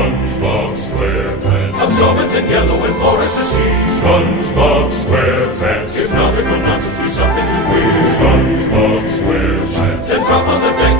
SpongeBob SquarePants. Absorbent and yellow and porous as sea. SpongeBob SquarePants. If nautical nonsense be something you weird, SpongeBob SquarePants. then drop on the deck